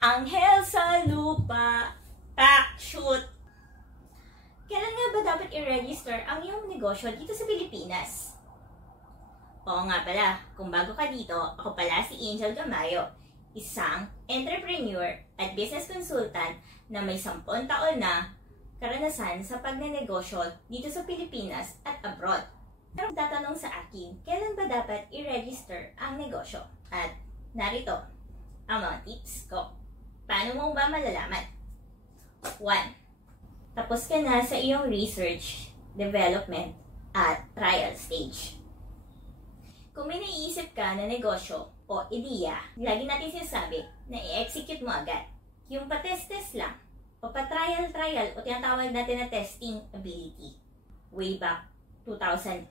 Anghel sa lupa, pack, shoot. Kailan nga ba dapat i-register ang iyong negosyo dito sa Pilipinas? Oo nga pala, kung bago ka dito, ako pala si Angel Gamayo, isang entrepreneur at business consultant na may 10 taon na karanasan sa pagnenegosyo dito sa Pilipinas at abroad. Pero tatanong sa akin, kailan ba dapat i-register ang negosyo? At narito ang mga tips ko. Paano mo ba malalaman? 1. Tapos ka na sa iyong research, development, at trial stage. Kung may naiisip ka na negosyo o ideya, lagi natin sinasabi na i-execute mo agad. Yung pa-test-test lang, o pa-trial-trial, o tinatawag natin na testing ability. Way back 2008,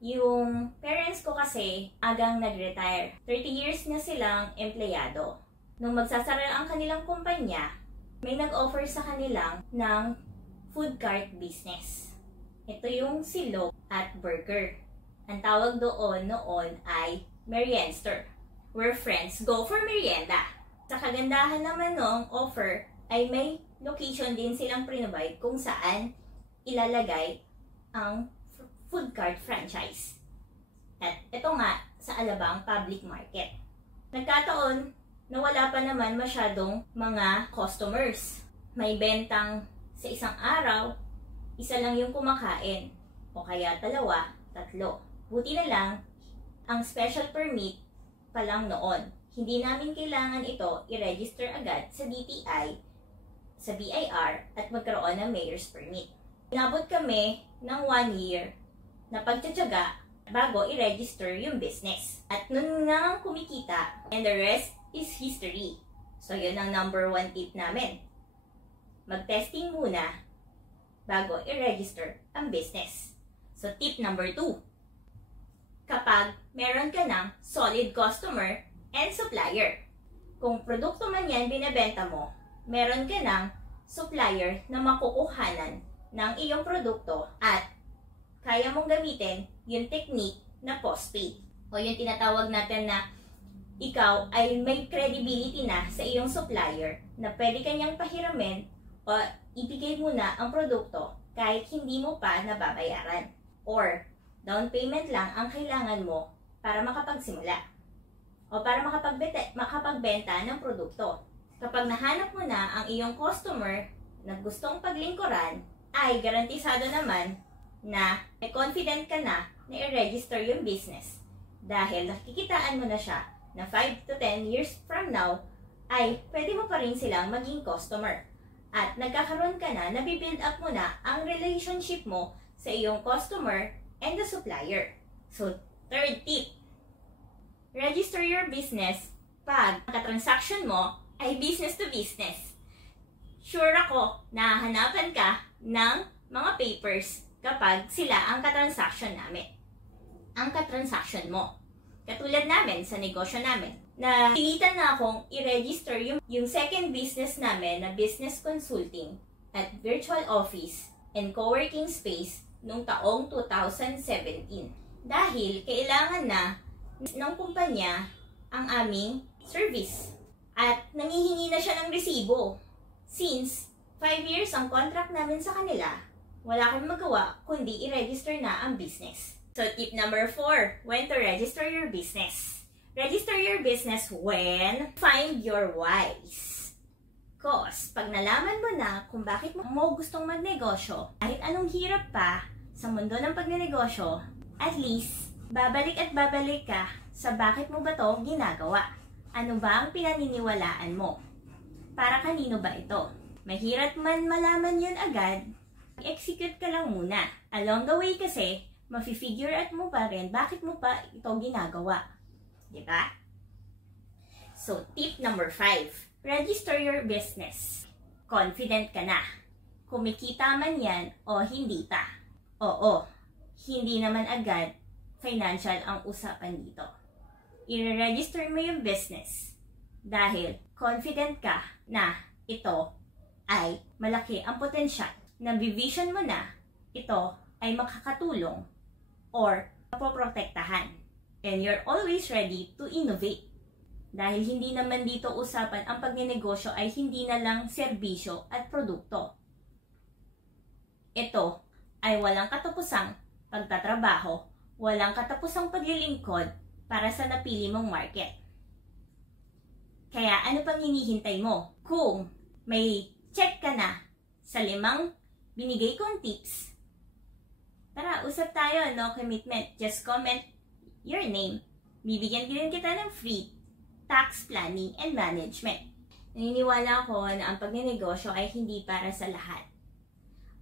yung parents ko kasi agang nag-retire. 30 years na silang empleyado. Nung magsasara ang kanilang kumpanya, may nag-offer sa kanilang ng food cart business. Ito yung silog at burger. Ang tawag doon noon ay meriendster, where friends go for merienda. Sa kagandahan naman ng offer ay may location din silang provide kung saan ilalagay ang food cart franchise. At ito nga sa Alabang Public Market. Nagkataon na wala pa naman masyadong mga customers. May bentang sa isang araw, isa lang yung kumakain. O kaya 2, 3. Buti na lang, ang special permit pa lang noon. Hindi namin kailangan ito i-register agad sa DTI, sa BIR, at magkaroon ng mayor's permit. Inabot kami ng 1 year na pagtsatsaga bago i-register yung business. At nun nga kumikita, and the rest is history. So, yun ang number 1 tip namin. Mag-testing muna bago i-register ang business. So, tip number 2. Kapag meron ka ng solid customer and supplier. Kung produkto man yan binebenta mo, meron ka ng supplier na makukuhanan ng iyong produkto at kaya mong gamitin yung technique na postpaid. O yung tinatawag natin na ikaw ay may credibility na sa iyong supplier na pwede kanyang pahiramin o ibigay mo na ang produkto kahit hindi mo pa nababayaran. Or down payment lang ang kailangan mo para makapagsimula o para makapagbenta ng produkto. Kapag nahanap mo na ang iyong customer na gustong paglingkuran, ay garantisado naman na may confident ka na i-register yung business dahil nakikitaan mo na siya na 5 to 10 years from now, ay pwede mo pa rin silang maging customer. At nagkakaroon ka na, nabibuild up mo na ang relationship mo sa iyong customer and the supplier. So, 3rd tip, register your business pag ang transaction mo ay business to business. Sure ako na hanapan ka ng mga papers kapag sila ang katransaction namin. Ang katransaction mo. Katulad namin sa negosyo namin, na pilitan na akong i-register yung second business namin na business consulting at virtual office and co-working space noong taong 2017. Dahil kailangan na ng kumpanya ang aming service. At nangihingi na siya ng resibo. Since 5 years ang contract namin sa kanila, wala kang magawa kundi i-register na ang business. So, tip number 4, when to register your business. Register your business when find your whys. Cause, pag nalaman mo na kung bakit mo gustong magnegosyo, kahit anong hirap pa sa mundo ng pagnenegosyo, at least, babalik at babalik ka sa bakit mo ba to ginagawa. Ano ba ang pinaniniwalaan mo? Para kanino ba ito? Mahirap man malaman yun agad, execute ka lang muna. Along the way kasi, mafi-figure out mo pa rin bakit mo pa ito ginagawa. Diba? So, tip number 5. Register your business. confident ka na. Kumikita man yan o hindi pa. Oo, hindi naman agad financial ang usapan dito. I-register mo yung business dahil confident ka na ito ay malaki ang potensyal. Nabivision mo na ito ay makakatulong or mapoprotektahan. And you're always ready to innovate. Dahil hindi naman dito usapan ang pagnenegosyo ay hindi na lang serbisyo at produkto. Ito ay walang katapusang pagtatrabaho, walang katapusang paglilingkod para sa napili mong market. Kaya ano pang hinihintay mo? Kung may check ka na sa 5 binigay kong tips, tara, usap tayo, no commitment. Just comment your name. Bibigyan din kita ng free tax planning and management. Naniniwala ko na ang pagnenegosyo ay hindi para sa lahat.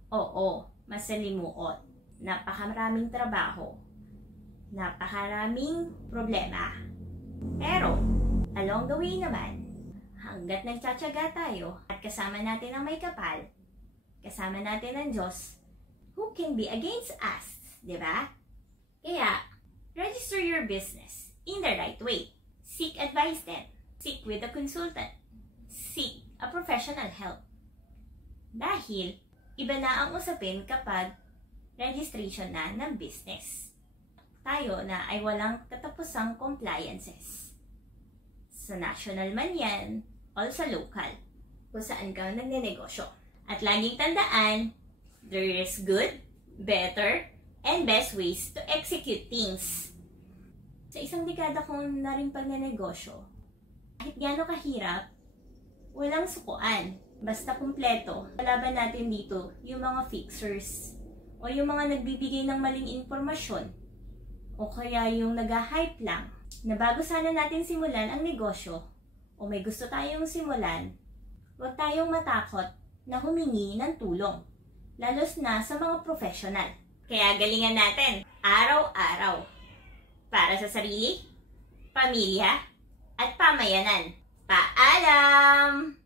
Oo, masalimuot. Napakaraming trabaho. Napakaraming problema. Pero, along the way naman, hanggat nagtsatsaga tayo at kasama natin ang may kapal, kasama natin ang Diyos, who can be against us? Diba? Kaya, register your business in the right way. Seek advice then. Seek with a consultant. Seek a professional help. Dahil, iba na ang usapin kapag registration na ng business. Tayo na ay walang katapusang compliances. Sa national man yan, o sa local, kung saan ka nagnenegosyo. At laging tandaan, there is good, better, and best ways to execute things. Sa isang dekada kong na rin pagnenegosyo, kahit gaano kahirap, walang sukuan. Basta kumpleto. Kalaban natin dito yung mga fixers o yung mga nagbibigay ng maling impormasyon o kaya yung nag-hype lang na bago sana natin simulan ang negosyo o may gusto tayong simulan, huwag tayong matakot na humingi ng tulong, lalos na sa mga professional. Kaya galingan natin araw-araw para sa sarili, pamilya, at pamayanan. Paalam!